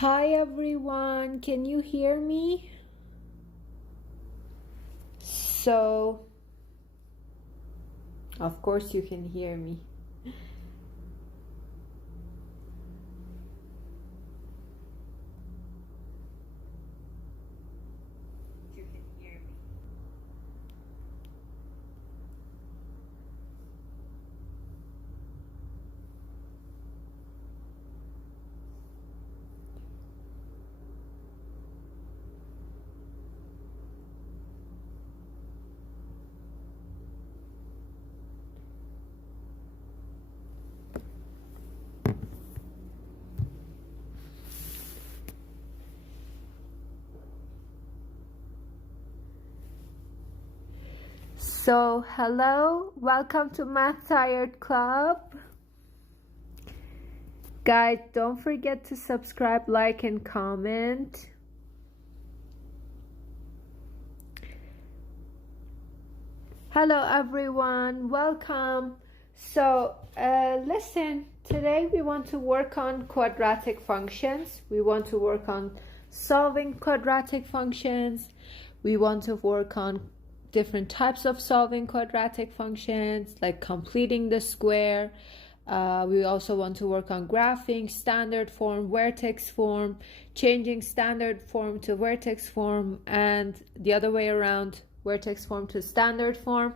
Hi everyone, can you hear me? So, of course you can hear me. You can hear me. So, hello, welcome to Math Tired Club. Guys, don't forget to subscribe, like, and comment. Hello everyone, welcome. So, listen, today we want to work on quadratic functions. We want to work on solving quadratic functions. We want to work on different types of solving quadratic functions, like completing the square. We also want to work on graphing, standard form, vertex form, changing standard form to vertex form, and the other way around, vertex form to standard form,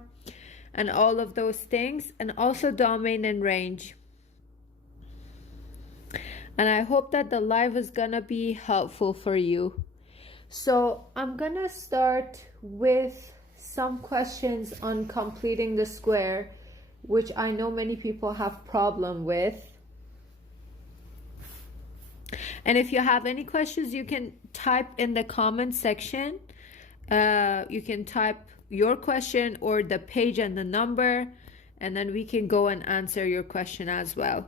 and all of those things, and also domain and range. And I hope that the live is gonna be helpful for you. So I'm gonna start with some questions on completing the square, which I know many people have problem with. And if you have any questions, you can type in the comment section. You can type your question or the page and the number, and then we can go and answer your question as well.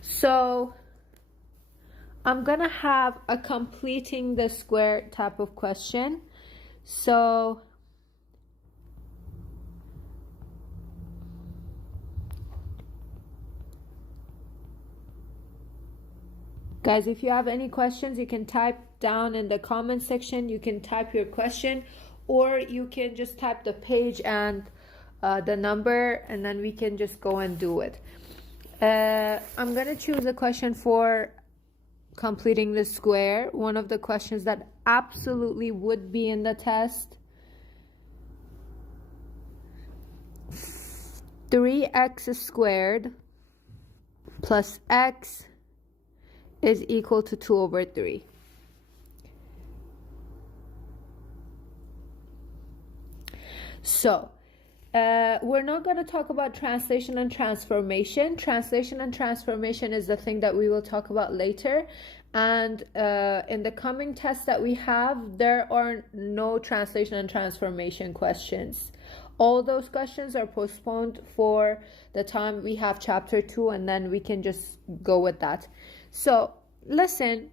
So I'm gonna have a completing the square type of question. So guys, if you have any questions, you can type down in the comment section. You can type your question, or you can just type the page and the number, and then we can just go and do it. I'm gonna choose a question for completing the square, one of the questions that absolutely would be in the test. 3x squared plus x is equal to 2 over 3. So we're not going to talk about translation and transformation. Translation and transformation is the thing that we will talk about later. And in the coming tests that we have, there are no translation and transformation questions. All those questions are postponed for the time we have chapter 2, and then we can just go with that. So listen.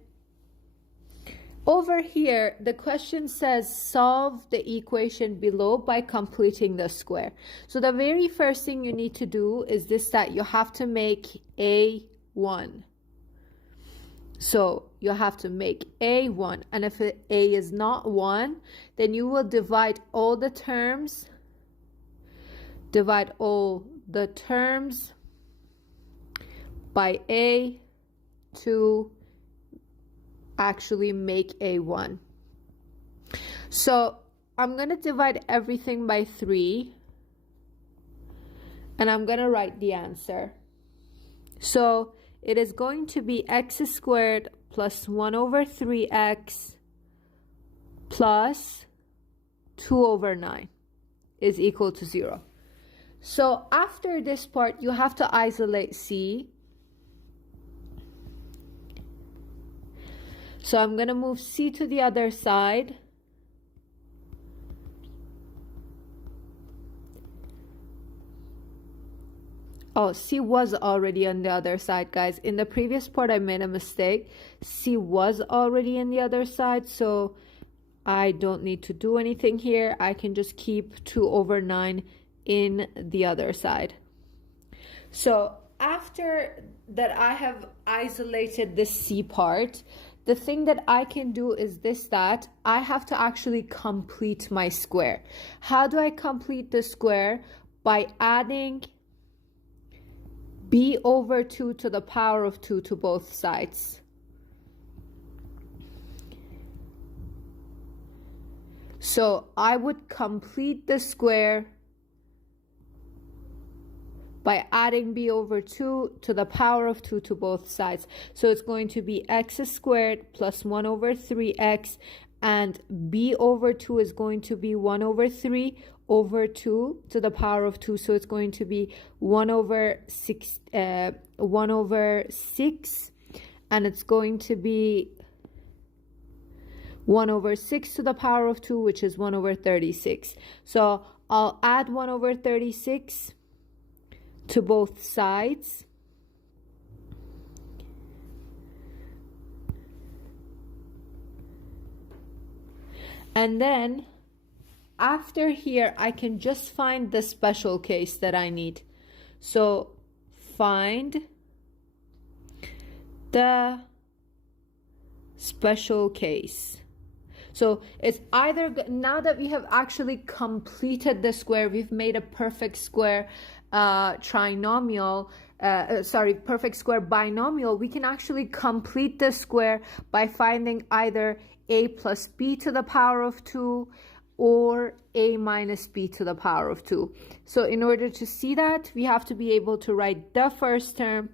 Over here, the question says solve the equation below by completing the square. So the very first thing you need to do is this, that you have to make a 1. So you have to make a 1. And if a is not 1, then you will divide all the terms. Divide all the terms by a to actually make a 1. So I'm going to divide everything by 3, and I'm going to write the answer. So it is going to be x squared plus 1 over 3x plus 2 over 9 is equal to 0. So after this part, you have to isolate c. So I'm going to move c to the other side. Oh, c was already on the other side, guys. In the previous part, I made a mistake. C was already in the other side, so I don't need to do anything here. I can just keep 2 over 9 in the other side. So after that I have isolated this C part, the thing that I can do is that I have to actually complete my square. How do I complete the square? By adding b over 2 to the power of 2 to both sides. So I would complete the square by adding b over 2 to the power of 2 to both sides. So it's going to be x squared plus 1 over 3x, and b over 2 is going to be 1 over 3 over 2 to the power of 2. So it's going to be 1 over 6, and it's going to be 1 over 6 to the power of 2, which is 1 over 36. So I'll add 1 over 36 to both sides. And then after here, I can just find the special case that I need. So find the special case. So it's either, now that we have actually completed the square, we've made a perfect square perfect square binomial, we can actually complete the square by finding either a plus b to the power of 2 or a minus b to the power of 2. So in order to see that, we have to be able to write the first term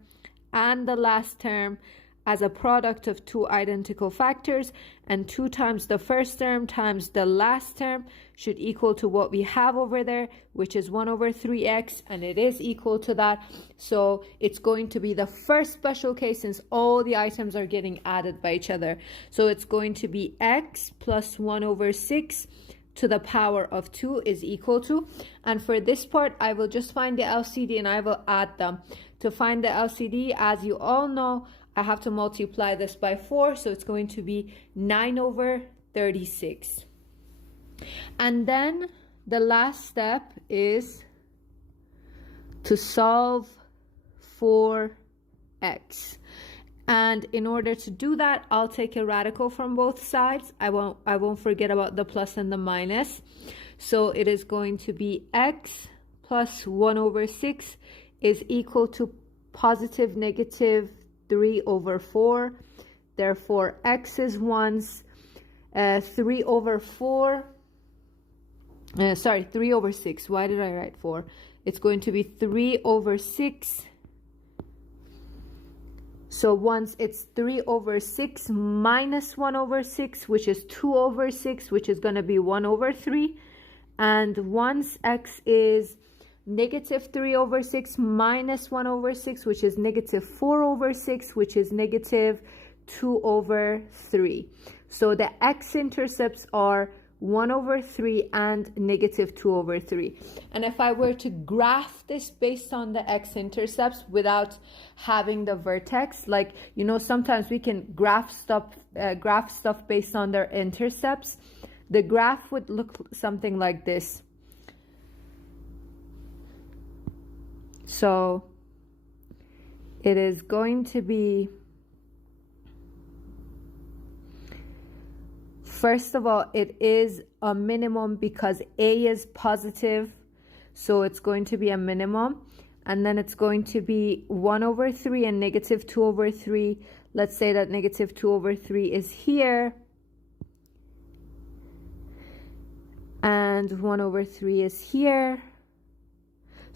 and the last term as a product of two identical factors, and 2 times the first term times the last term should equal to what we have over there, which is 1 over 3x, and it is equal to that. So it's going to be the first special case since all the items are getting added by each other. So it's going to be x plus 1 over 6 to the power of 2 is equal to, and for this part I will just find the LCD and I will add them. To find the LCD, as you all know, I have to multiply this by 4, so it's going to be 9 over 36. And then the last step is to solve for x. And in order to do that, I'll take a radical from both sides. I won't forget about the plus and the minus. So it is going to be x plus 1 over 6 is equal to positive negative 3 over 4. Therefore, x is 3 over 6. Why did I write 4? It's going to be 3 over 6. So once it's 3 over 6 minus 1 over 6, which is 2 over 6, which is going to be 1 over 3. And once x is negative 3 over 6 minus 1 over 6, which is negative 4 over 6, which is negative 2 over 3. So the x-intercepts are 1 over 3 and negative 2 over 3. And if I were to graph this based on the x-intercepts without having the vertex, like, you know, sometimes we can graph stuff based on their intercepts, the graph would look something like this. So it is going to be, first of all, it is a minimum because a is positive, so it's going to be a minimum. And then it's going to be 1 over 3 and negative 2 over 3. Let's say that negative 2 over 3 is here, and 1 over 3 is here.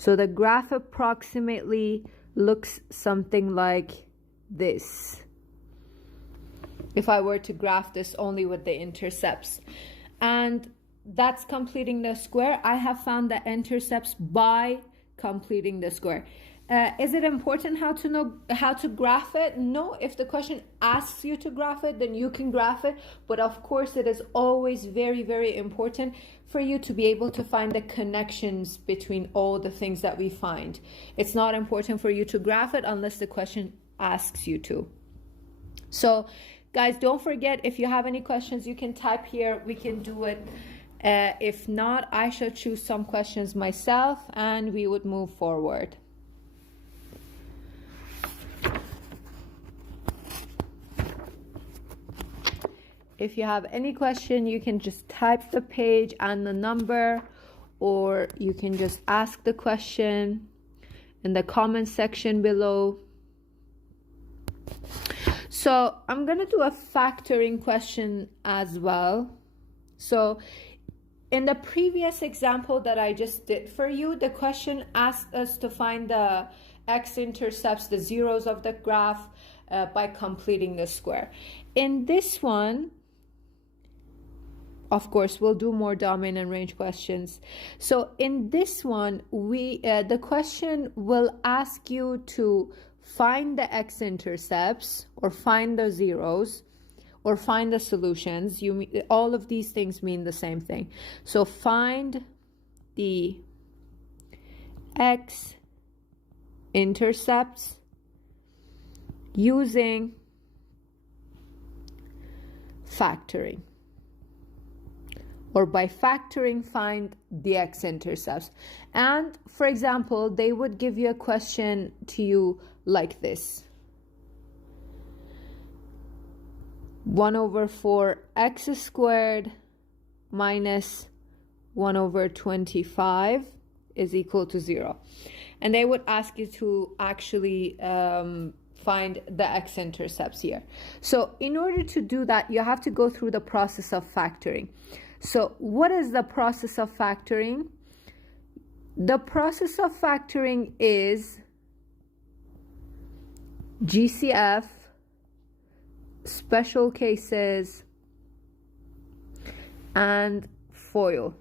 So the graph approximately looks something like this, if I were to graph this only with the intercepts. And that's completing the square. I have found the intercepts by completing the square. Is it important how to know how to graph it? No, if the question asks you to graph it, then you can graph it. But of course, it is always very, very important for you to be able to find the connections between all the things that we find. It's not important for you to graph it unless the question asks you to. So guys, don't forget, if you have any questions, you can type here. We can do it. If not, I shall choose some questions myself and we would move forward. if you have any question, you can just type the page and the number, or you can just ask the question in the comment section below. So I'm going to do a factoring question as well. So in the previous example that I just did for you, the question asked us to find the x-intercepts, the zeros of the graph, by completing the square. In this one, of course, we'll do more domain and range questions. So in this one, the question will ask you to find the x-intercepts, or find the zeros, or find the solutions. All of these things mean the same thing. So find the x-intercepts using factoring, or by factoring find the x-intercepts. And for example, they would give you a question to you like this: 1/4 x squared minus 1/25 is equal to 0. And they would ask you to actually find the x-intercepts here. So in order to do that, you have to go through the process of factoring. So what is the process of factoring? The process of factoring is GCF, special cases, and FOIL.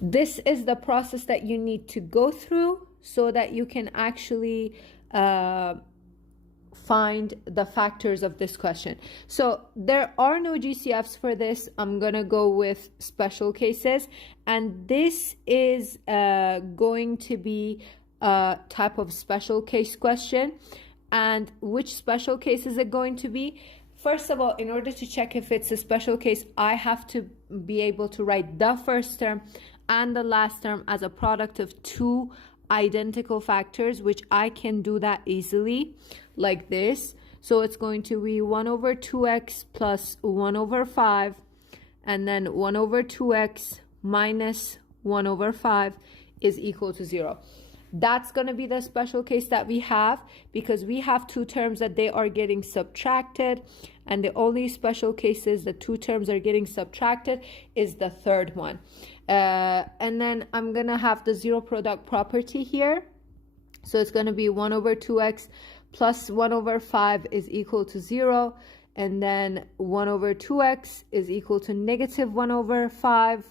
This is the process that you need to go through so that you can actually find the factors of this question. So there are no GCFs for this. I'm gonna go with special cases, and this is going to be a type of special case question. And which special case is it going to be? First of all, in order to check if it's a special case, I have to be able to write the first term and the last term as a product of two identical factors, which I can do that easily like this. So it's going to be 1/2x plus 1/5, and then 1/2x minus 1/5 is equal to 0. That's going to be the special case that we have, because we have two terms that they are getting subtracted, and the only special cases the two terms are getting subtracted is the third one. And then I'm going to have the zero product property here. So it's going to be 1/2x plus 1/5 is equal to 0. And then 1/2x is equal to negative 1/5.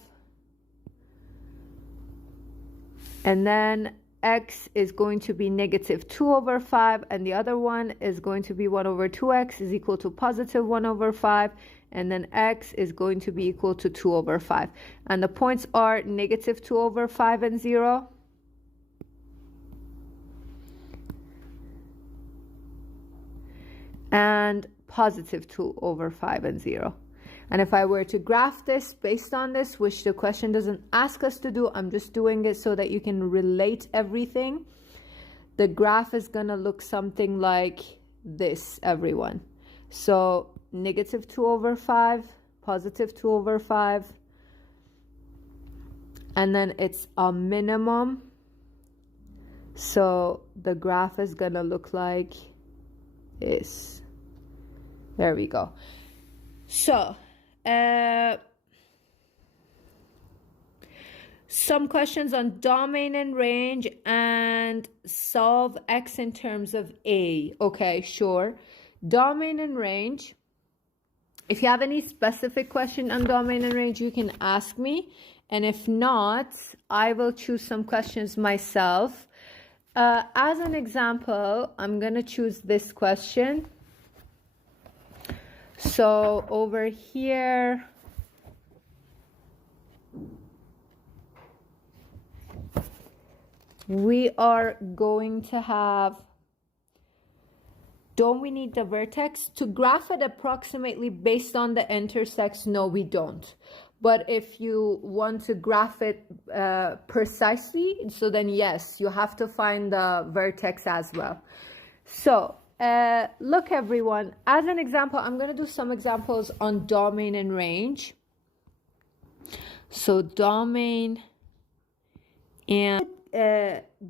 And then x is going to be negative 2/5, and the other one is going to be 1/2x is equal to positive 1/5, and then x is going to be equal to 2/5. And the points are negative 2/5 and 0. And positive 2/5 and 0. And if I were to graph this based on this, which the question doesn't ask us to do, I'm just doing it so that you can relate everything. The graph is going to look something like this, everyone. So negative 2/5, positive 2/5, and then it's a minimum. So the graph is going to look like this. There we go. So some questions on domain and range and solve x in terms of a. Okay, sure. Domain and range. If you have any specific question on domain and range, you can ask me. And if not, I will choose some questions myself. As an example, I'm going to choose this question. So over here, we are going to have, don't we need the vertex? To graph it approximately based on the intersects, no, we don't. But if you want to graph it precisely, so then yes, you have to find the vertex as well. So look everyone, as an example, I'm going to do some examples on domain and range. So domain, and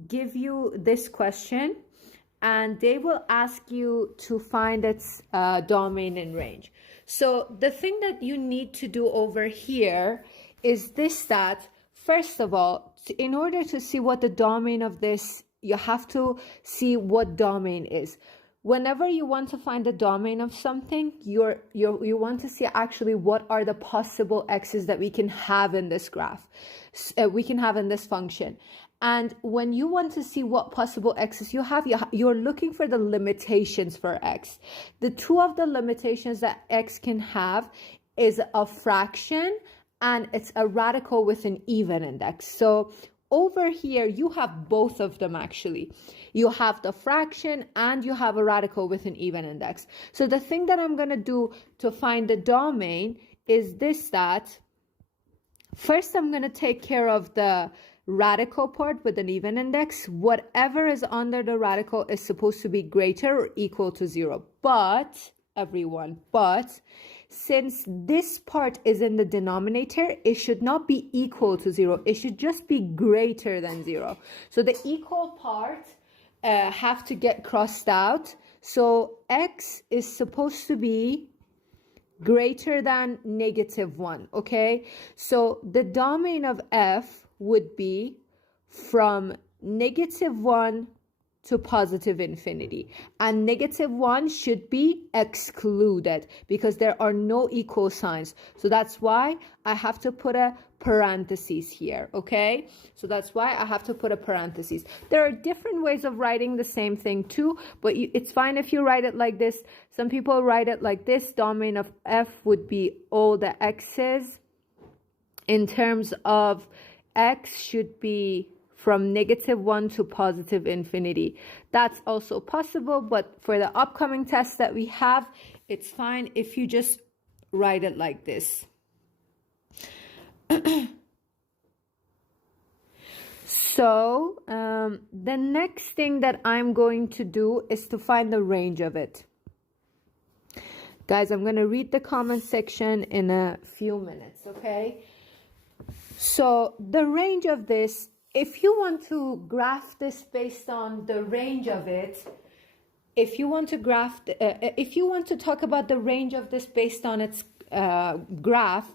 give you this question, and they will ask you to find its domain and range. So the thing that you need to do over here is this, that first of all, in order to see what the domain of this, you have to see what domain is. Whenever you want to find the domain of something, you want to see actually what are the possible x's that we can have in this graph, we can have in this function. And when you want to see what possible x's you have, you're looking for the limitations for x. The two of the limitations that x can have is a fraction and it's a radical with an even index. So over here, you have both of them actually. You have the fraction and you have a radical with an even index. So the thing that I'm going to do to find the domain is this, that first I'm going to take care of the radical part with an even index. Whatever is under the radical is supposed to be greater or equal to 0. But, everyone, since this part is in the denominator, it should not be equal to 0. It should just be greater than 0. So the equal part have to get crossed out. So x is supposed to be greater than -1, okay? So the domain of f would be from -1 to positive infinity, and -1 should be excluded because there are no equal signs. So that's why I have to put a parentheses here, okay? So that's why I have to put a parentheses. There are different ways of writing the same thing too, but it's fine if you write it like this. Some people write it like this. Domain of f would be all the x's. In terms of x should be from -1 to positive infinity. That's also possible, but for the upcoming test that we have, it's fine if you just write it like this. So the next thing that I'm going to do is to find the range of it. Guys, I'm going to read the comment section in a few minutes, okay? So the range of this, if you want to graph this based on the range of it, if you want to talk about the range of this based on its graph,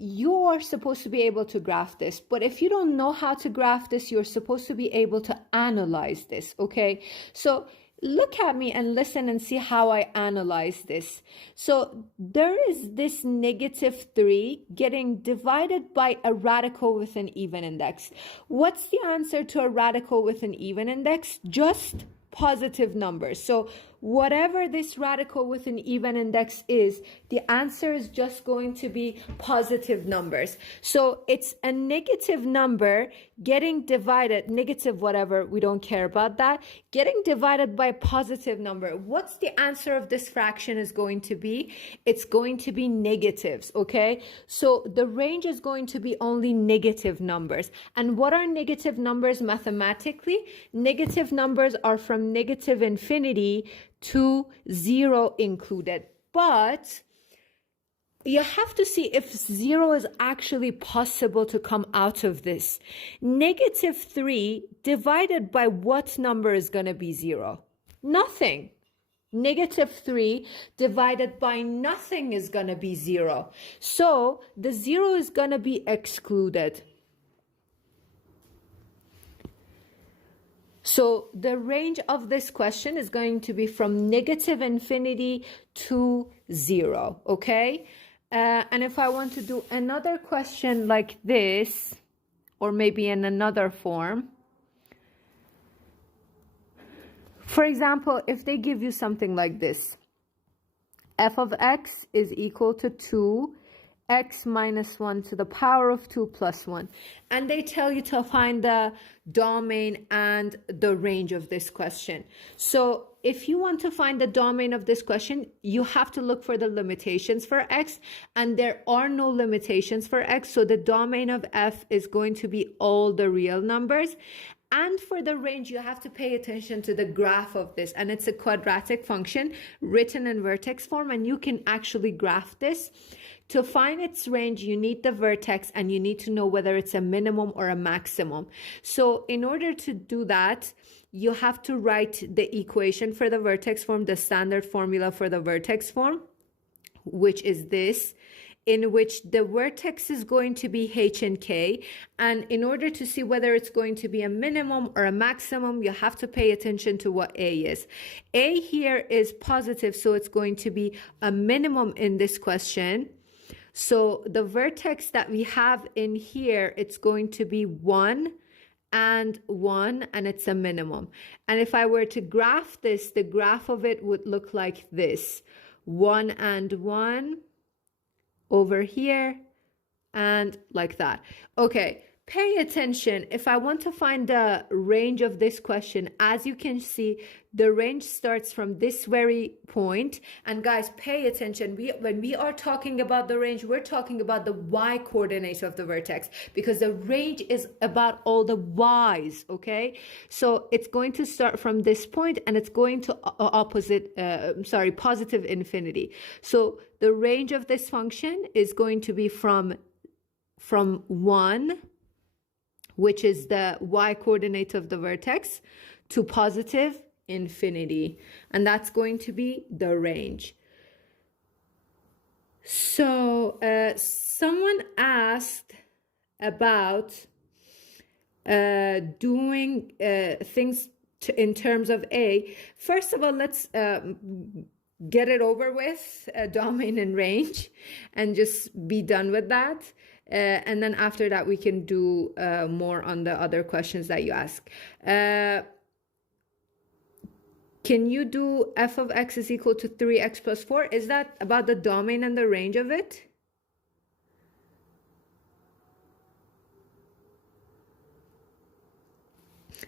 you are supposed to be able to graph this. But if you don't know how to graph this, you're supposed to be able to analyze this, okay? So look at me and listen and see how I analyze this. So there is this -3 getting divided by a radical with an even index. What's the answer to a radical with an even index? Just positive numbers. So whatever this radical with an even index is, the answer is just going to be positive numbers. So it's a negative number getting divided, negative whatever, we don't care about that, getting divided by a positive number. What's the answer of this fraction is going to be? It's going to be negatives, okay? So the range is going to be only negative numbers. And what are negative numbers mathematically? Negative numbers are from negative infinity to 0 included. But you have to see if 0 is actually possible to come out of this. -3 divided by what number is going to be 0? Nothing. -3 divided by nothing is going to be 0. So the 0 is going to be excluded. So the range of this question is going to be from negative infinity to 0, okay? And if I want to do another question like this, or maybe in another form, for example, if they give you something like this, f of x is equal to 2x minus 1 to the power of 2 plus 1. And they tell you to find the domain and the range of this question. So if you want to find the domain of this question, you have to look for the limitations for x, and there are no limitations for x. So the domain of f is going to be all the real numbers. And for the range, you have to pay attention to the graph of this, and it's a quadratic function written in vertex form, and you can actually graph this. To find its range, you need the vertex, and you need to know whether it's a minimum or a maximum. So in order to do that, you have to write the equation for the vertex form, the standard formula for the vertex form, which is this, in which the vertex is going to be h and k. And in order to see whether it's going to be a minimum or a maximum, you have to pay attention to what a is. A here is positive, so it's going to be a minimum in this question. So the vertex that we have in here, it's going to be 1 and 1, and it's a minimum. And if I were to graph this, the graph of it would look like this: 1 and 1 over here, and like that. Okay, pay attention. If I want to find the range of this question, as you can see, the range starts from this very point. And guys, pay attention. When we are talking about the range, we're talking about the y coordinate of the vertex, because the range is about all the y's, okay? So it's going to start from this point, and it's going to positive infinity. So the range of this function is going to be from 1, which is the y coordinate of the vertex, to positive infinity. And that's going to be the range. So someone asked about doing things in terms of A. First of all, let's get it over with, domain and range, and just be done with that. And then after that, we can do more on the other questions that you ask. Can you do f of x is equal to 3x plus 4? Is that about the domain and the range of it?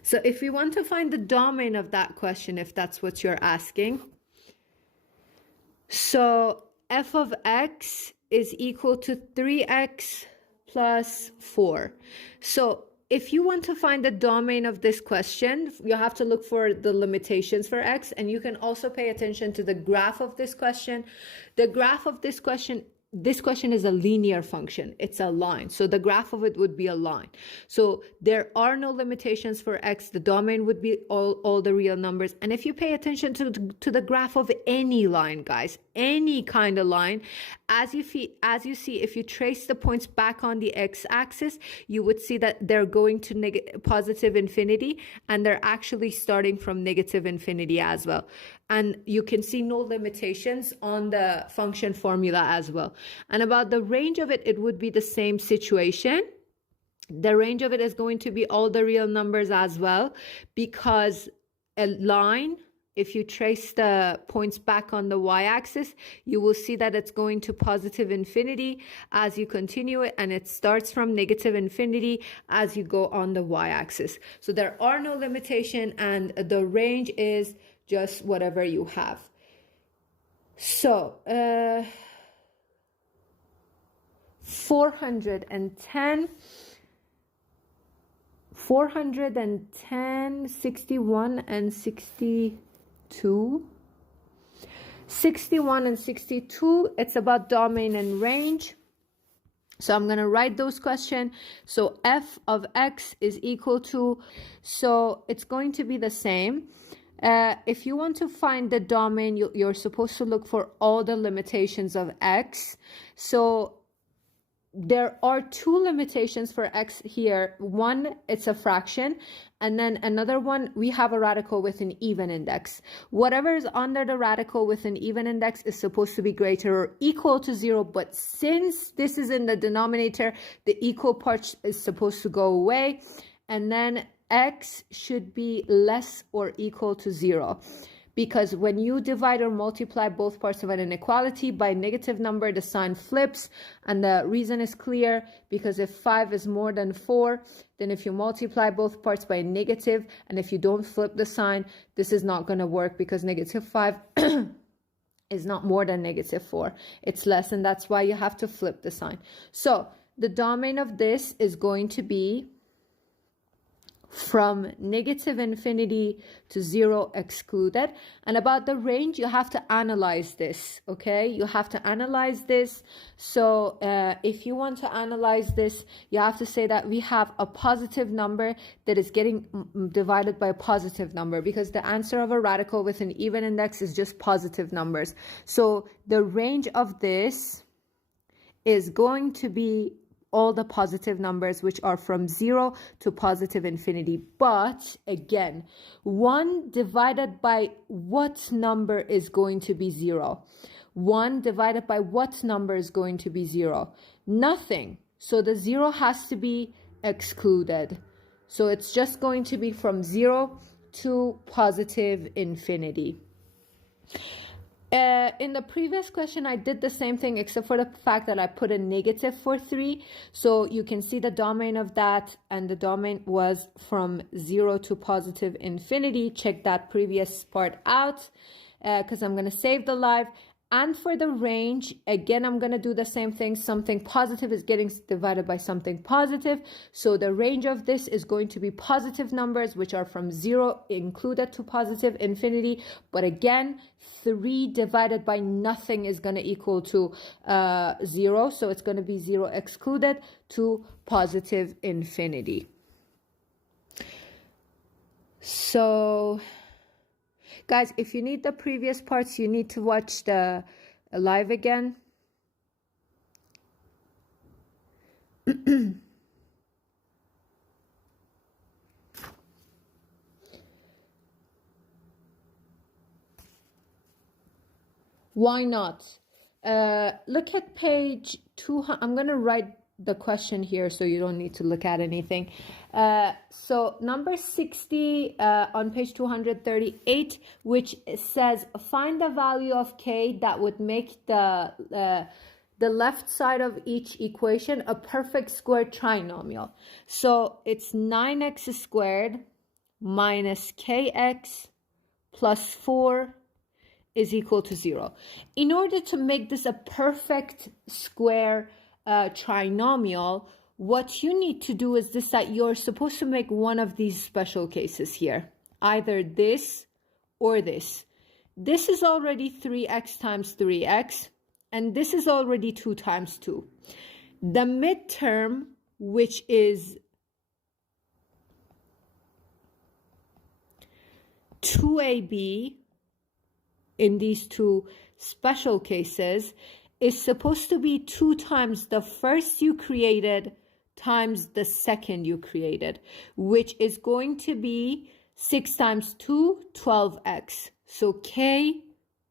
So if we want to find the domain of that question, if that's what you're asking, so f of x is equal to 3x plus 4. So if you want to find the domain of this question, you have to look for the limitations for x, and you can also pay attention to the graph of this question. The graph of this question is a linear function. It's a line. So the graph of it would be a line. So there are no limitations for x. The domain would be all the real numbers. And if you pay attention to the graph of any line, guys, any kind of line, as you see, if you trace the points back on the x-axis, you would see that they're going to positive infinity, and they're actually starting from negative infinity as well. And you can see no limitations on the function formula as well. And about the range of it, it would be the same situation. The range of it is going to be all the real numbers as well, because a line, if you trace the points back on the y-axis, you will see that it's going to positive infinity as you continue it, and it starts from negative infinity as you go on the y-axis. So there are no limitation, and the range is just whatever you have. So 410, 61 and 62. 61 and 62, it's about domain and range. So I'm going to write those questions. So f of x is equal to, so it's going to be the same. If you want to find the domain, you're supposed to look for all the limitations of x. So there are two limitations for x here. One, it's a fraction, and then another one, we have a radical with an even index. Whatever is under the radical with an even index is supposed to be greater or equal to 0, but since this is in the denominator, the equal part is supposed to go away, and then x should be less or equal to 0. Because when you divide or multiply both parts of an inequality by a negative number, the sign flips. And the reason is clear, because if 5 is more than 4, then if you multiply both parts by a negative, and if you don't flip the sign, this is not going to work, because negative 5 is not more than negative 4. It's less, and that's why you have to flip the sign. So the domain of this is going to be from negative infinity to 0 excluded. And about the range, you have to analyze this, okay? You have to analyze this. So if you want to analyze this, you have to say that we have a positive number that is getting divided by a positive number, because the answer of a radical with an even index is just positive numbers. So the range of this is going to be all the positive numbers, which are from 0 to positive infinity. But again, 1 divided by what number is going to be 0? 1 divided by what number is going to be 0? Nothing. So the 0 has to be excluded. So it's just going to be from 0 to positive infinity. In the previous question, I did the same thing, except for the fact that I put a negative for 3. So you can see the domain of that, and the domain was from 0 to positive infinity. Check that previous part out, because I'm going to save the live. And for the range, again, I'm going to do the same thing. Something positive is getting divided by something positive. So the range of this is going to be positive numbers, which are from 0 included to positive infinity. But again, 3 divided by nothing is going to equal to 0. So it's going to be 0 excluded to positive infinity. So guys, if you need the previous parts, you need to watch the live again. Why not? Look at page 200. I'm going to write the question here so you don't need to look at anything. So number 60 on page 238, which says find the value of k that would make the left side of each equation a perfect square trinomial. So it's 9x squared minus kx plus 4 is equal to 0. In order to make this a perfect square trinomial, what you need to do is this, that you're supposed to make one of these special cases here, either this or this. This is already 3x times 3x, and this is already 2 times 2. The midterm, which is 2ab in these two special cases, is supposed to be 2 times the first you created times the second you created, which is going to be 6 times 2, 12x. So k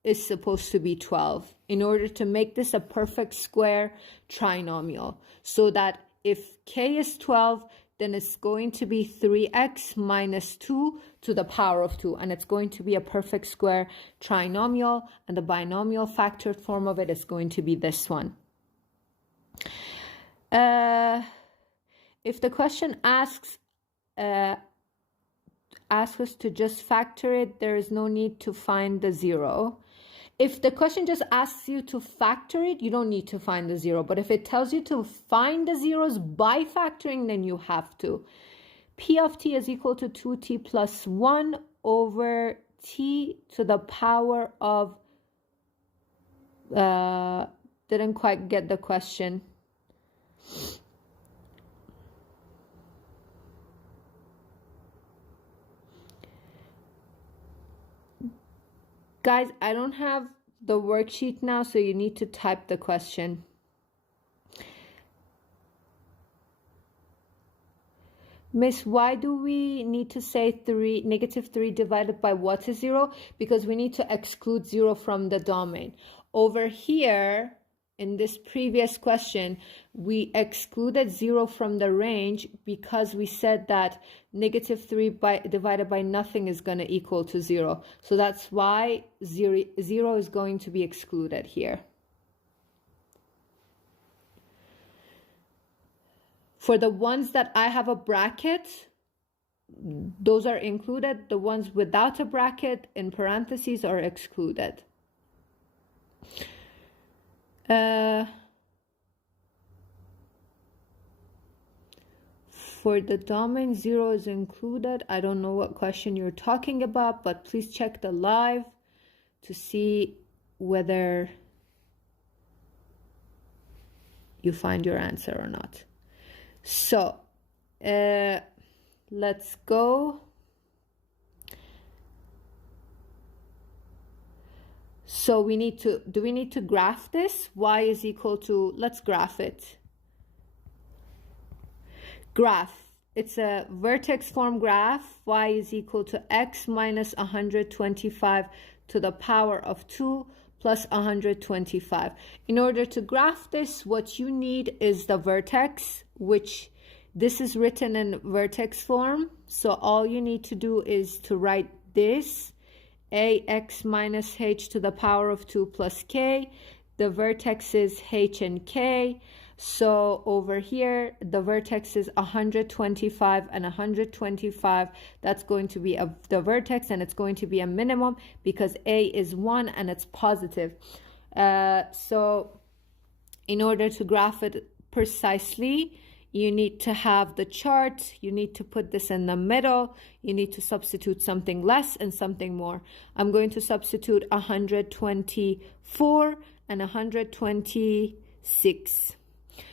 is supposed to be 12 in order to make this a perfect square trinomial. So that if k is 12, then it's going to be 3x minus 2 to the power of 2. And it's going to be a perfect square trinomial. And the binomial factored form of it is going to be this one. If the question asks us to just factor it, there is no need to find the 0. If the question just asks you to factor it, you don't need to find the 0. But if it tells you to find the zeros by factoring, then you have to. P of t is equal to 2t plus 1 over t to the power of... didn't quite get the question. Guys, I don't have the worksheet now, so you need to type the question. Miss, why do we need to say negative 3 divided by what is 0? Because we need to exclude 0 from the domain. Over here, in this previous question, we excluded 0 from the range because we said that negative 3 divided by nothing is going to equal to 0. So that's why 0 is going to be excluded here. For the ones that I have a bracket, those are included. The ones without a bracket in parentheses are excluded. For the domain 0 is included. I don't know what question you're talking about, but please check the live to see whether you find your answer or not. So let's go. So we need to, do we need to graph this? Y is equal to, let's graph it. Graph. It's a vertex form graph. Y is equal to x minus 125 to the power of 2 plus 125. In order to graph this, what you need is the vertex, which this is written in vertex form. So all you need to do is to write this, ax minus h to the power of 2 plus k. The vertex is h and k. So over here, the vertex is 125 and 125. That's going to be the vertex, and it's going to be a minimum because a is 1 and it's positive. So in order to graph it precisely, you need to have the chart. You need to put this in the middle. You need to substitute something less and something more. I'm going to substitute 124 and 126.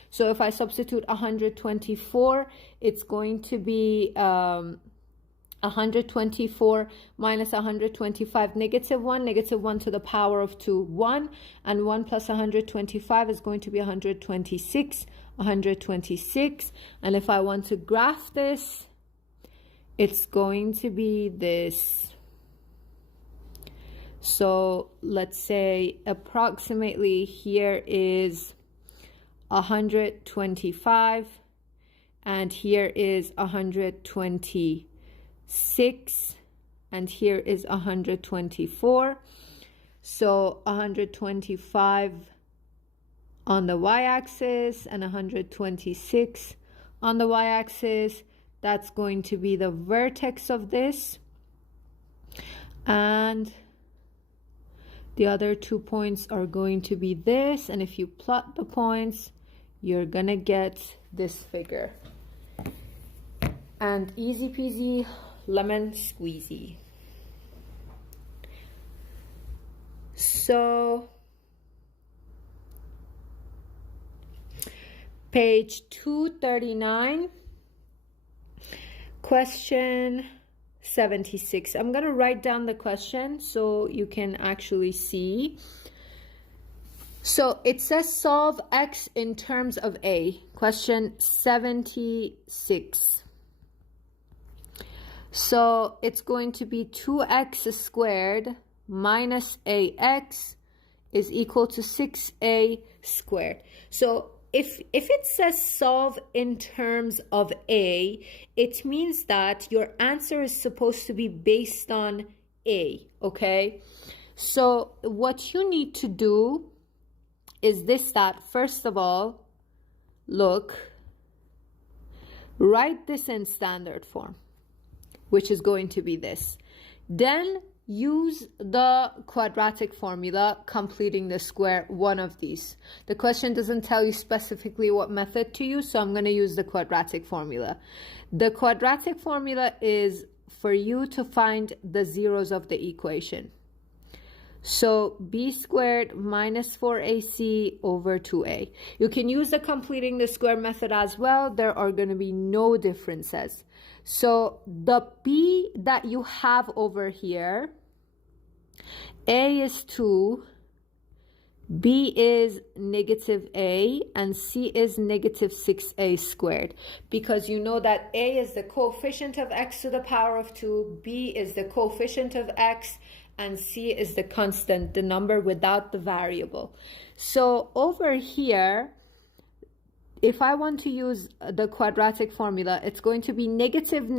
So if I substitute 124, it's going to be 124 minus 125, -1, -1 to the power of 2, 1, and 1 plus 125 is going to be 126, 126. And if I want to graph this, it's going to be this. So let's say approximately here is 125 and here is 126 and here is 124. So 125 on the y-axis and 126 on the y-axis. That's going to be the vertex of this, and the other 2 points are going to be this. And if you plot the points, you're gonna get this figure. And easy peasy lemon squeezy. So page 239, question 76. I'm going to write down the question so you can actually see. So it says solve x in terms of a. Question 76. So it's going to be 2x squared minus ax is equal to 6a squared. So if it says solve in terms of a, it means that your answer is supposed to be based on a, okay? So what you need to do is this, that first of all, look, write this in standard form, which is going to be this. Then use the quadratic formula, completing the square, one of these. The question doesn't tell you specifically what method to use, so I'm going to use the quadratic formula. The quadratic formula is for you to find the zeros of the equation. So b squared minus 4ac over 2a. You can use the completing the square method as well. There are going to be no differences. So the b that you have over here, a is 2, b is negative a, and c is negative 6a squared. Because you know that a is the coefficient of x to the power of 2, b is the coefficient of x, and c is the constant, the number without the variable. So over here, if I want to use the quadratic formula, it's going to be negative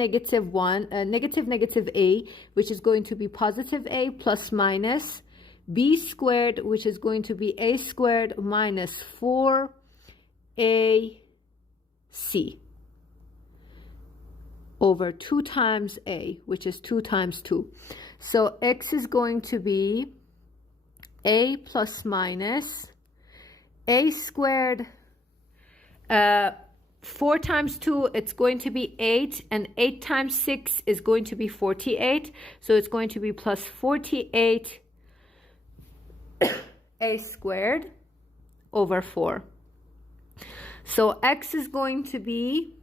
a, which is going to be positive a plus minus b squared, which is going to be a squared minus 4ac over 2 times a, which is 2 times 2. So x is going to be a plus minus a squared 4 times 2, it's going to be 8, and 8 times 6 is going to be 48. So it's going to be plus 48 a squared over 4. So x is going to be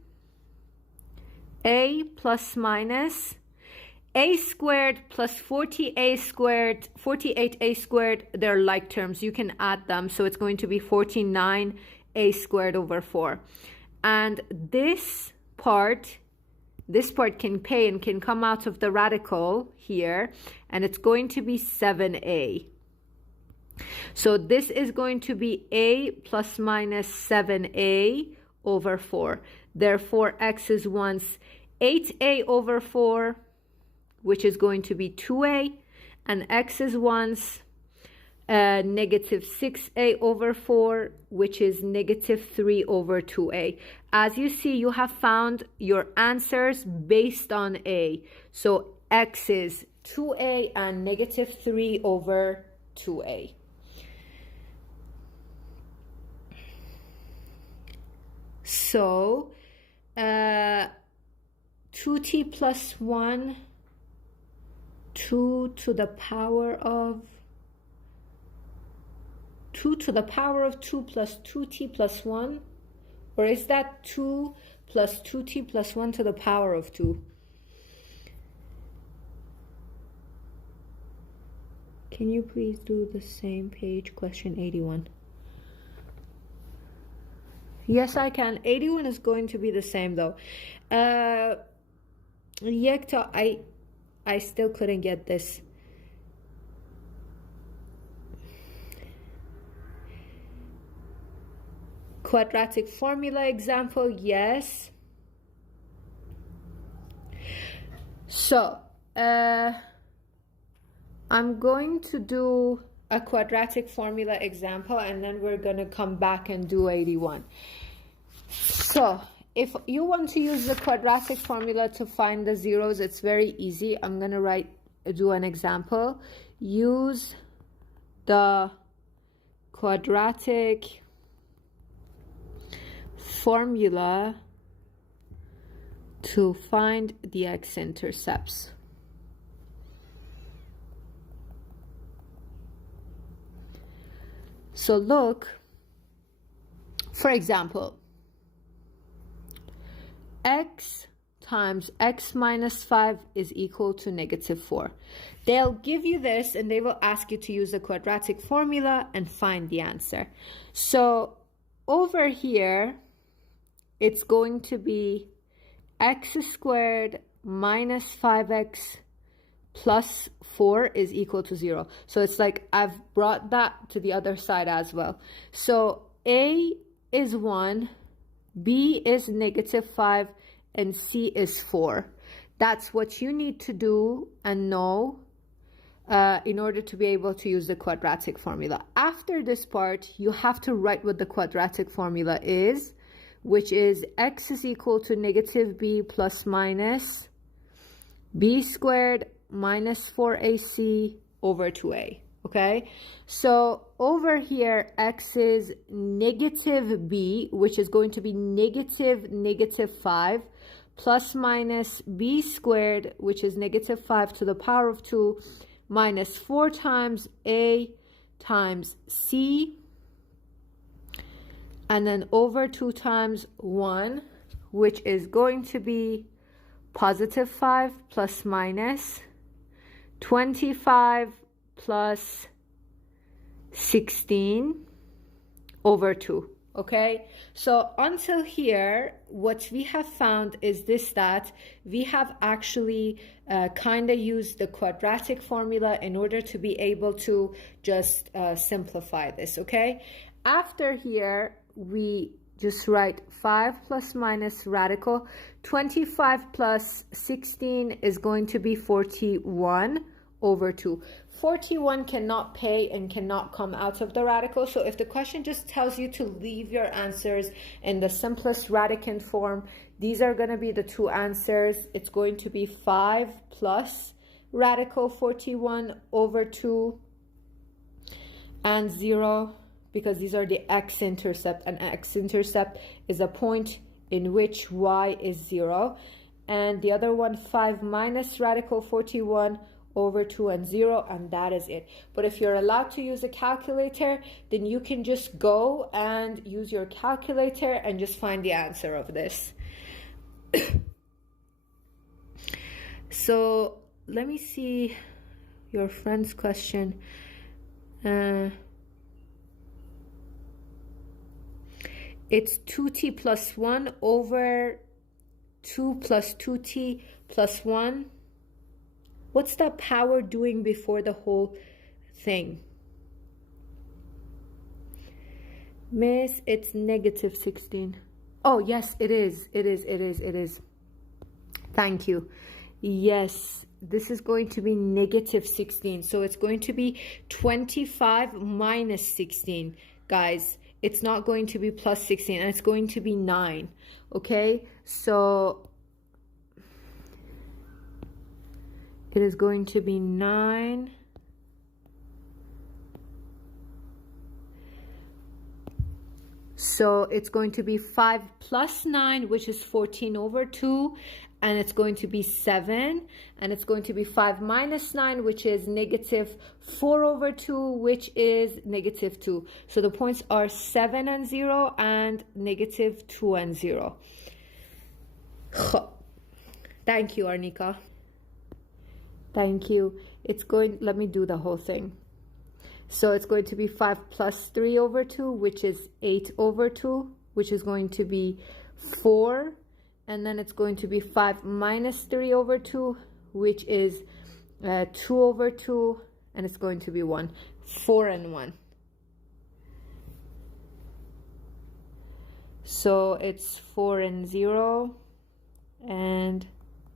a plus minus a squared plus 40a squared, 48a squared, they're like terms. You can add them. So it's going to be 49a squared over 4. And this part can pay and can come out of the radical here. And it's going to be 7a. So this is going to be a plus minus 7a over 4. Therefore, x is once 8a over 4, which is going to be 2a, and x is once negative 6a over 4, which is negative 3 over 2a. As you see, you have found your answers based on a. So x is 2a and negative 3 over 2a. So 2t plus 1, 2 to the power of 2 plus 2t plus 1, or is that 2 plus 2t plus 1 to the power of 2? Can you please do the same page, question 81? Yes, I can. 81 is going to be the same though. Yekta, I still couldn't get this. Quadratic formula example, yes. So, I'm going to do a quadratic formula example, and then we're going to come back and do 81. So, if you want to use the quadratic formula to find the zeros, it's very easy. I'm going to do an example. Use the quadratic formula to find the x-intercepts. So look, for example, x times x minus 5 is equal to negative 4. They'll give you this and they will ask you to use a quadratic formula and find the answer. So over here, it's going to be x squared minus 5x plus 4 is equal to 0. So it's like I've brought that to the other side as well. So a is 1, b is negative 5, and c is 4. That's what you need to do and know in order to be able to use the quadratic formula. After this part, you have to write what the quadratic formula is, which is x is equal to negative b plus minus b squared minus 4ac over 2a. Okay, so over here, x is negative b, which is going to be negative 5, plus minus b squared, which is negative 5 to the power of 2, minus 4 times a times c, and then over 2 times 1, which is going to be positive 5 plus minus 25 plus 16 over 2. Okay, so until here, what we have found is this, that we have actually kind of used the quadratic formula in order to be able to just simplify this. Okay, after here, we just write 5 plus minus radical. 25 plus 16 is going to be 41 over 2. 41 cannot pay and cannot come out of the radical. So if the question just tells you to leave your answers in the simplest radicand form, these are going to be the two answers. It's going to be 5 plus radical 41 over 2 and 0, because these are the x-intercept, and x-intercept is a point in which y is 0, and the other one 5 minus radical 41 over 2 and 0, and that is it. But if you're allowed to use a calculator, then you can just go and use your calculator and just find the answer of this. So let me see your friend's question. It's 2t plus 1 over 2 plus 2t plus 1. What's that power doing before the whole thing? Miss, it's negative 16. Oh, yes, it is. It is. Thank you. Yes, this is going to be negative 16. So it's going to be 25 minus 16, guys. It's not going to be plus 16, and it's going to be 9. Okay, so it is going to be 9. So it's going to be 5 plus 9, which is 14 over 2. And it's going to be 7. And it's going to be 5 minus 9, which is negative 4 over 2, which is negative 2. So the points are 7 and 0 and negative 2 and 0. Thank you, Arnika. Thank you. Let me do the whole thing. So it's going to be 5 plus 3 over 2, which is 8 over 2, which is going to be 4. And then it's going to be 5 minus 3 over 2, which is 2 over 2, and it's going to be 1. 4 and 1. So it's 4 and 0, and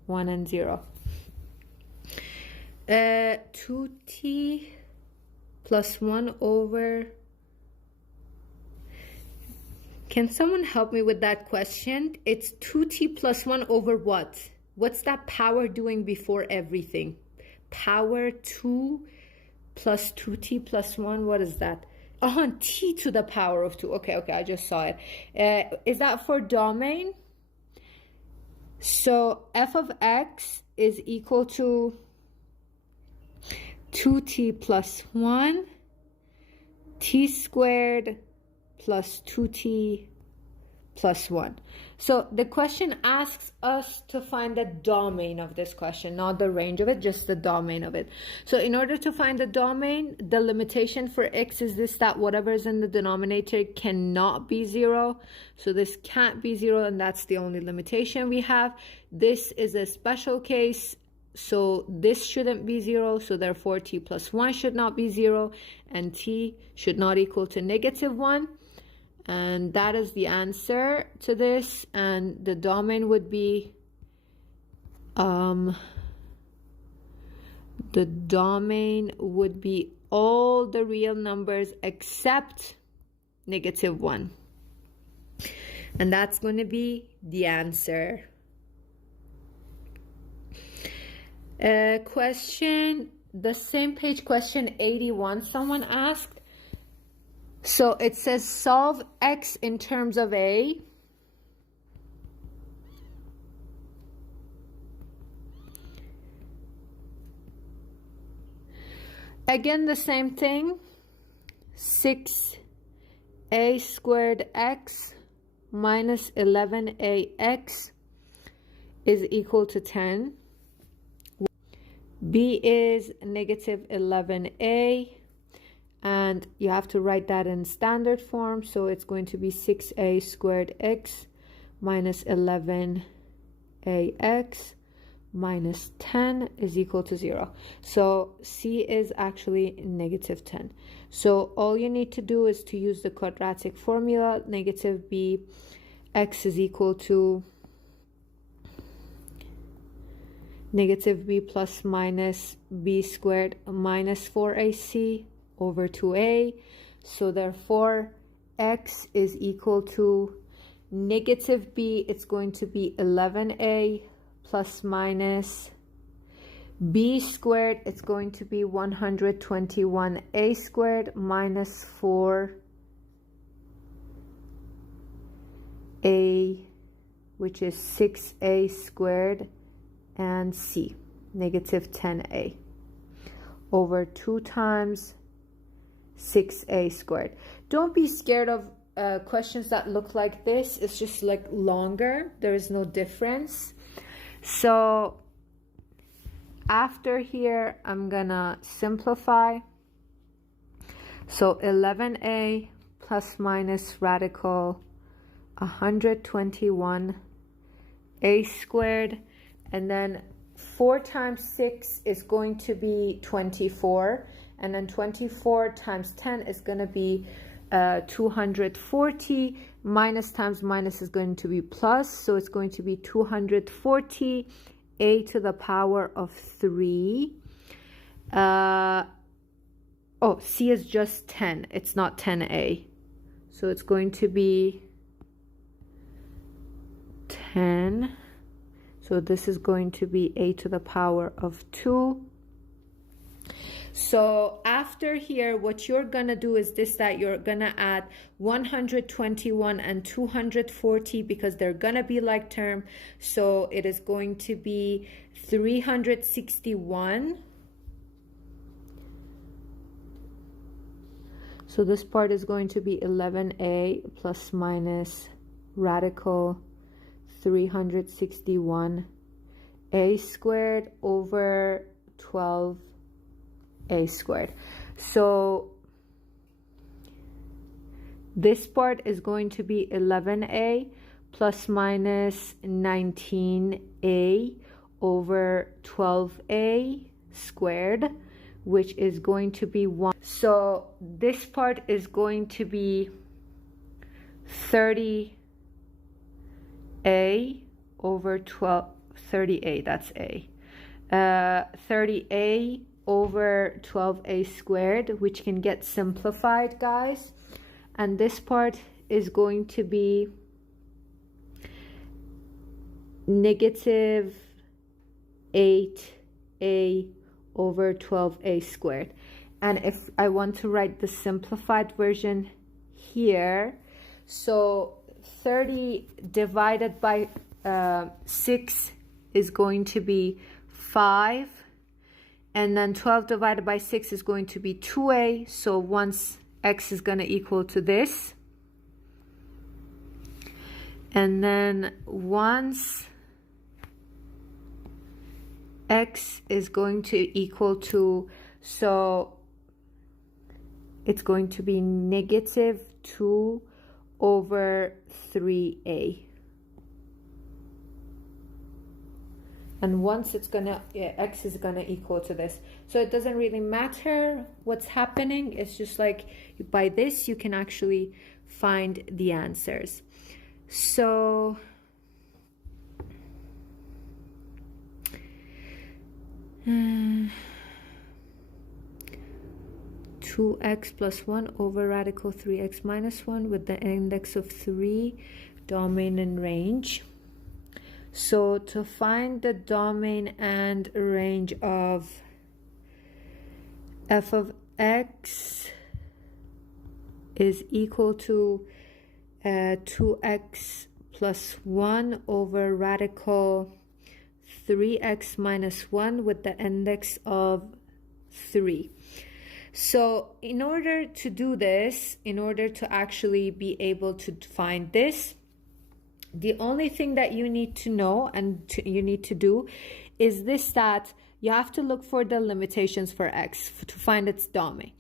1 and 0. 2t plus 1 over... Can someone help me with that question? It's 2t plus 1 over what? What's that power doing before everything? Power 2 plus 2t plus 1, what is that? Oh, t to the power of 2. Okay, I just saw it. Is that for domain? So f of x is equal to 2t plus 1, t squared plus 2t plus 1. So the question asks us to find the domain of this question, not the range of it, just the domain of it. So in order to find the domain, the limitation for x is this, that whatever is in the denominator cannot be 0. So this can't be 0, and that's the only limitation we have. This is a special case, so this shouldn't be 0, so therefore t plus 1 should not be 0, and t should not equal to negative 1. And that is the answer to this, and the domain would be all the real numbers except negative 1. And that's going to be the answer. Question, the same page, question 81, someone asked. So it says solve x in terms of a. Again, the same thing. 6a squared x minus 11ax is equal to 10. B is negative 11a. And you have to write that in standard form. So it's going to be 6a squared x minus 11ax minus 10 is equal to 0. So C is actually negative 10. So all you need to do is to use the quadratic formula. Negative b x is equal to negative b plus minus b squared minus 4ac over 2a. So therefore x is equal to negative b, it's going to be 11a plus minus b squared, it's going to be 121a squared minus 4a which is 6a squared, and c, negative 10a, over 2 times 6a squared. Don't be scared of questions that look like this. It's just like longer. There is no difference. So after here, I'm gonna simplify. So 11a plus minus radical 121 a squared, and then 4 times 6 is going to be 24, and then 24 times 10 is going to be 240. Minus times minus is going to be plus, so it's going to be 240 a to the power of 3. Oh, c is just 10, it's not 10a, so it's going to be 10. So this is going to be a to the power of 2. So after here, what you're gonna do is this, that you're gonna add 121 and 240 because they're gonna be like term. So it is going to be 361. So this part is going to be 11a plus minus radical 361 a squared over 12a squared. So this part is going to be 11a plus minus 19a over 12a squared, which is going to be 1. So this part is going to be 30a over 30a, that's a. 30a over 12a squared, which can get simplified, guys. And this part is going to be negative 8a over 12a squared. And if I want to write the simplified version here, so 30 divided by 6 is going to be 5, and then 12 divided by 6 is going to be 2a. So once x is going to equal to this, and then once x is going to equal to, so it's going to be negative 2 over 3a. And once it's gonna, x is gonna equal to this. So it doesn't really matter what's happening. It's just like by this you can actually find the answers. So 2x plus 1 over radical 3x minus 1 with the index of 3, domain and range. So to find the domain and range of f of x is equal to 2x plus 1 over radical 3x minus 1 with the index of 3. So in order to do this, in order to actually be able to find this, the only thing that you need to know and you need to do is this, that you have to look for the limitations for x to find its domain.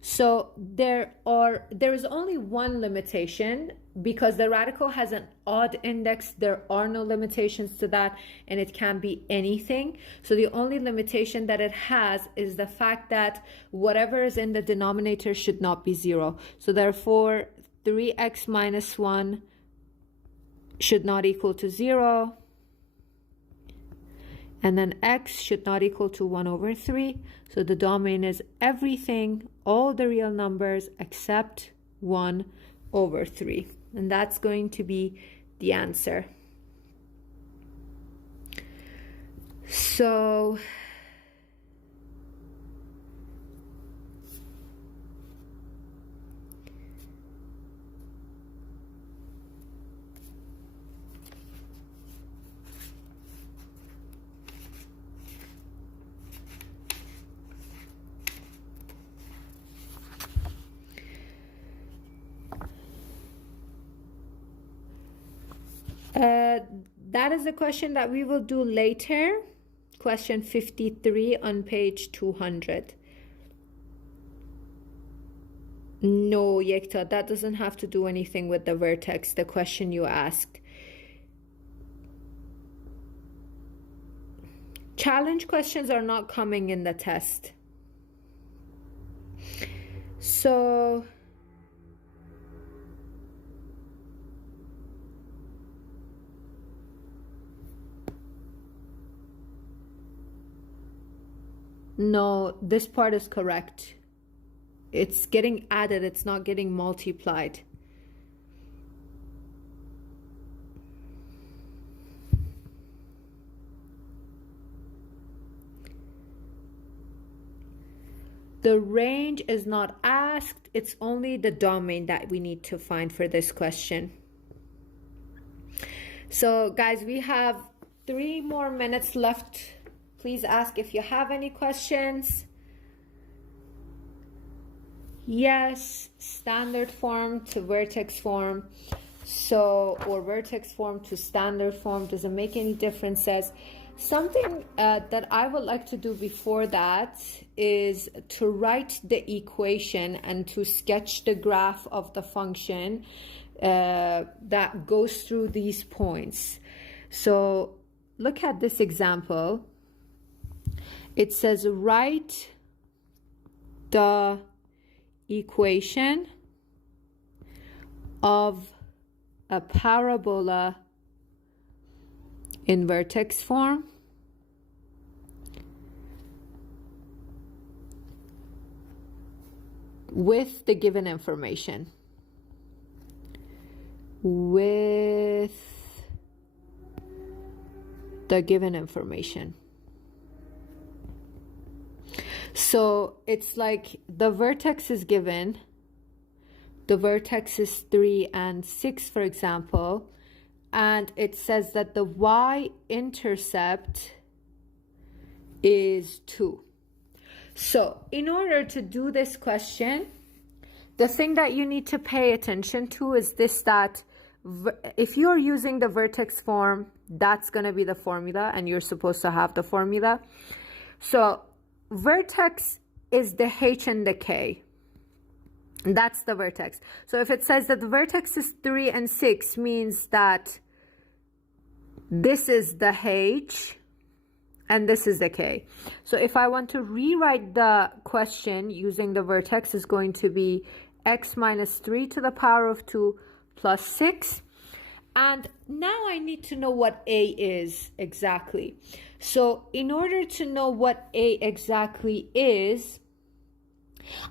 So there is only one limitation, because the radical has an odd index. There are no limitations to that, and it can be anything. So the only limitation that it has is the fact that whatever is in the denominator should not be 0. So therefore 3x minus 1 should not equal to 0, and then x should not equal to 1 over 3. So the domain is everything, all the real numbers except 1 over 3. And that's going to be the answer. So That is a question that we will do later. Question 53 on page 200. No, Yekta, that doesn't have to do anything with the vertex, the question you asked. Challenge questions are not coming in the test. So no, this part is correct. It's getting added, it's not getting multiplied. The range is not asked, it's only the domain that we need to find for this question. So guys, we have 3 more minutes left. Please ask if you have any questions. Yes, standard form to vertex form. So, or vertex form to standard form, doesn't make any differences. Something that I would like to do before that is to write the equation and to sketch the graph of the function that goes through these points. So look at this example. It says write the equation of a parabola in vertex form with the given information. With the given information. So it's like the vertex is given. The vertex is 3 and 6, for example. And it says that the y-intercept is 2. So in order to do this question, the thing that you need to pay attention to is this, that if you're using the vertex form, that's going to be the formula, and you're supposed to have the formula. So vertex is the h and the k. That's the vertex. So if it says that the vertex is 3 and 6, means that this is the h and this is the k. So if I want to rewrite the question using the vertex, is going to be x minus 3 to the power of 2 plus 6. And now I need to know what a is exactly. So in order to know what a exactly is,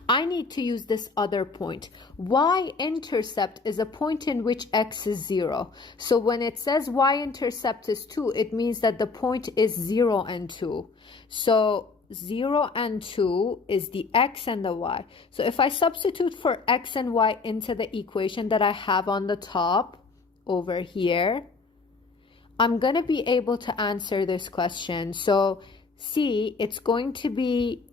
I need to use this other point. Y-intercept is a point in which x is 0. So when it says y-intercept is 2, it means that the point is 0 and 2. So 0 and 2 is the x and the y. So if I substitute for x and y into the equation that I have on the top over here, I'm going to be able to answer this question. So see, it's going to be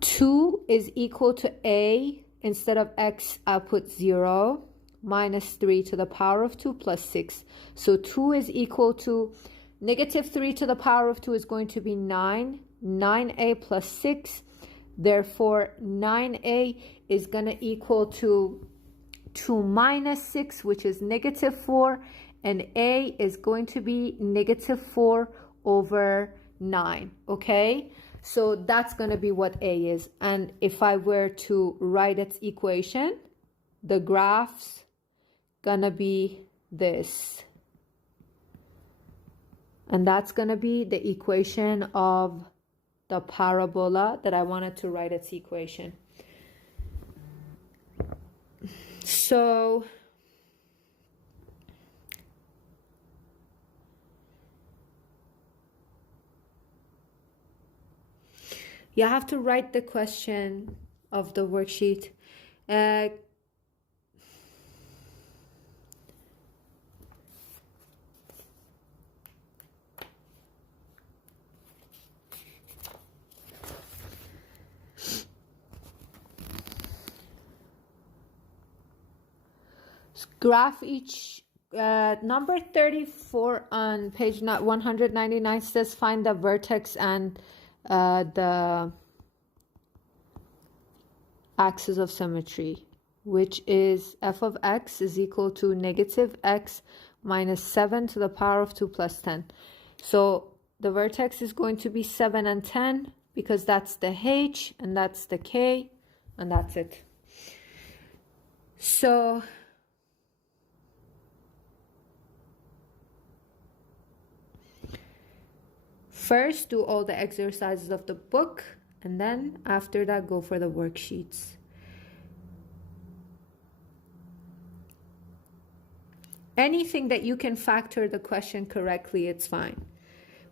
2 is equal to a, instead of x, I'll put 0, minus 3 to the power of 2 plus 6. So 2 is equal to negative 3 to the power of 2 is going to be 9, 9a plus 6. Therefore, 9a is going to equal to 2 minus 6, which is negative 4. And a is going to be negative 4 over 9, okay? So that's going to be what a is. And if I were to write its equation, the graph's going to be this. And that's going to be the equation of the parabola that I wanted to write its equation. So you have to write the question of the worksheet. Graph each. Number 34 on page 199 says find the vertex and the axis of symmetry, which is f of x is equal to negative x minus 7 to the power of 2 plus 10. So the vertex is going to be 7 and 10 because that's the h and that's the k, and that's it. So first do all the exercises of the book, and then after that go for the worksheets. Anything that you can factor the question correctly, it's fine.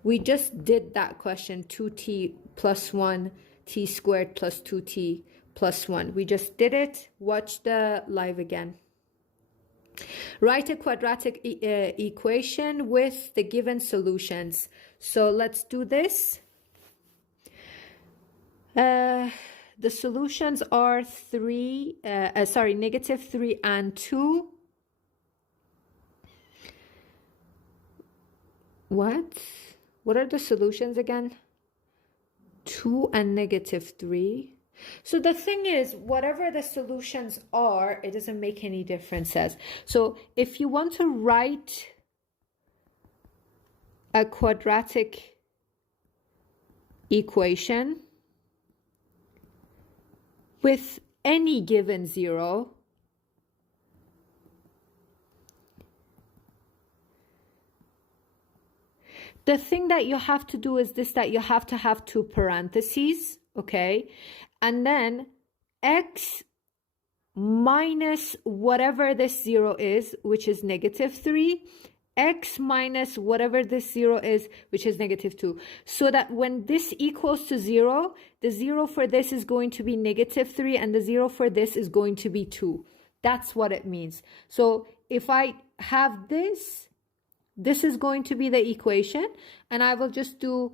We just did that question, 2t plus 1, t squared plus 2t plus 1. We just did it. Watch the live again. Write a quadratic equation with the given solutions. So let's do this. The solutions are negative 3 and 2. What are the solutions again? 2 and negative 3. So the thing is, whatever the solutions are, it doesn't make any differences. So if you want to write a quadratic equation with any given 0, the thing that you have to do is this, that you have to have 2 parentheses, okay? And then x minus whatever this 0 is, which is negative 3, x minus whatever this 0 is, which is negative 2. So that when this equals to 0, the 0 for this is going to be negative 3, and the 0 for this is going to be 2. That's what it means. So if I have this, this is going to be the equation, and I will just do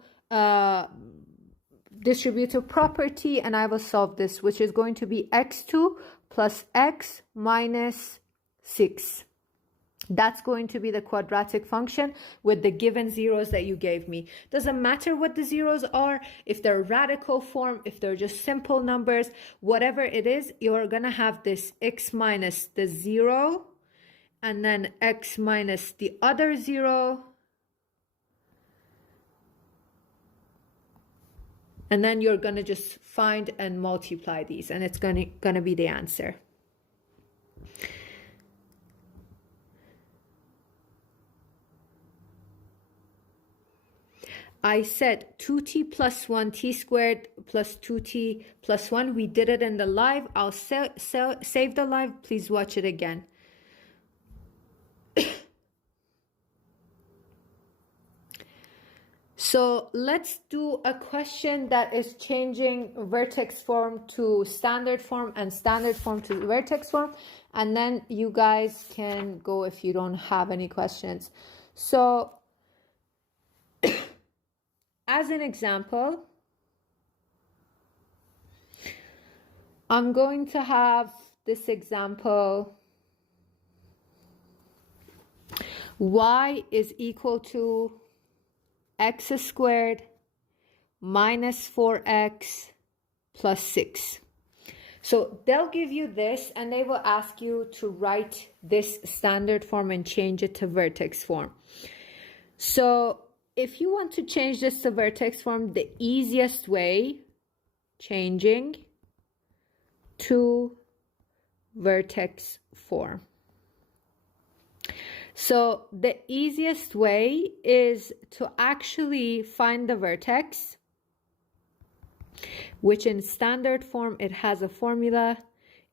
distributive property, and I will solve this, which is going to be x2 plus x minus 6. That's going to be the quadratic function with the given zeros that you gave me. Doesn't matter what the zeros are, if they're radical form, if they're just simple numbers, whatever it is, you're going to have this x minus the 0, and then x minus the other 0, and then you're going to just find and multiply these, and it's going to be the answer. I said 2t plus 1, t squared plus 2t plus 1. We did it in the live. I'll save the live. Please watch it again. So let's do a question that is changing vertex form to standard form and standard form to vertex form. And then you guys can go if you don't have any questions. So as an example, I'm going to have this example. Y is equal to x squared minus 4x plus 6. So they'll give you this, and they will ask you to write this standard form and change it to vertex form. So if you want to change this to vertex form, the easiest way, changing to vertex form. So the easiest way is to actually find the vertex, which in standard form, it has a formula.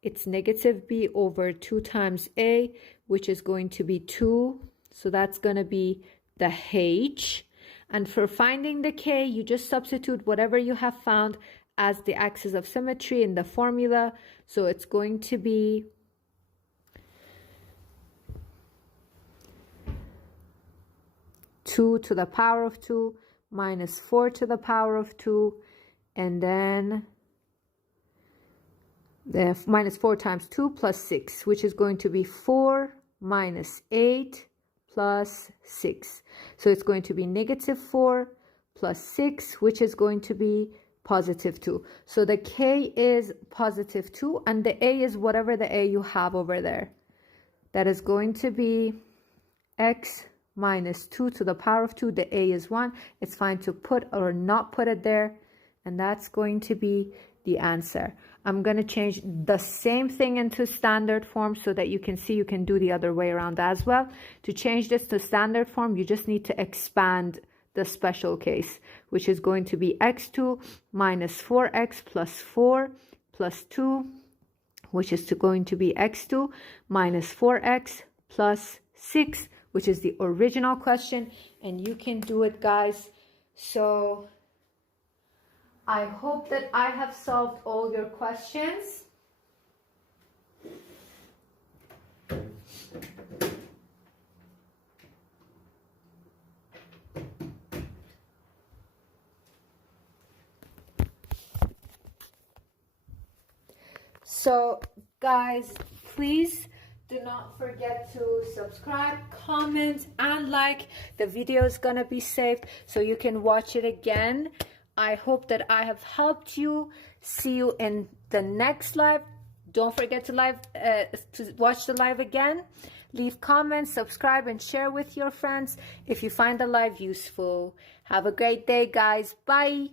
It's negative b over 2 times a, which is going to be 2. So that's going to be the h. And for finding the k, you just substitute whatever you have found as the axis of symmetry in the formula. So it's going to be 2 to the power of 2 minus 4 to the power of 2, and then minus 4 times 2 plus 6, which is going to be 4 minus 8 plus 6. So it's going to be negative 4 plus 6, which is going to be positive 2. So the k is positive 2, and the a is whatever the a you have over there. That is going to be x minus 2 to the power of 2. The a is 1. It's fine to put or not put it there, and that's going to be the answer. I'm going to change the same thing into standard form so that you can see you can do the other way around as well. To change this to standard form, you just need to expand the special case, which is going to be x2 minus 4x plus 4 plus 2, which is going to be x2 minus 4x plus 6, which is the original question, and you can do it, guys. So I hope that I have solved all your questions. So guys, please do not forget to subscribe, comment, and like. The video is gonna be saved so you can watch it again. I hope that I have helped you. See you in the next live. Don't forget to watch the live again. Leave comments, subscribe, and share with your friends if you find the live useful. Have a great day, guys. Bye.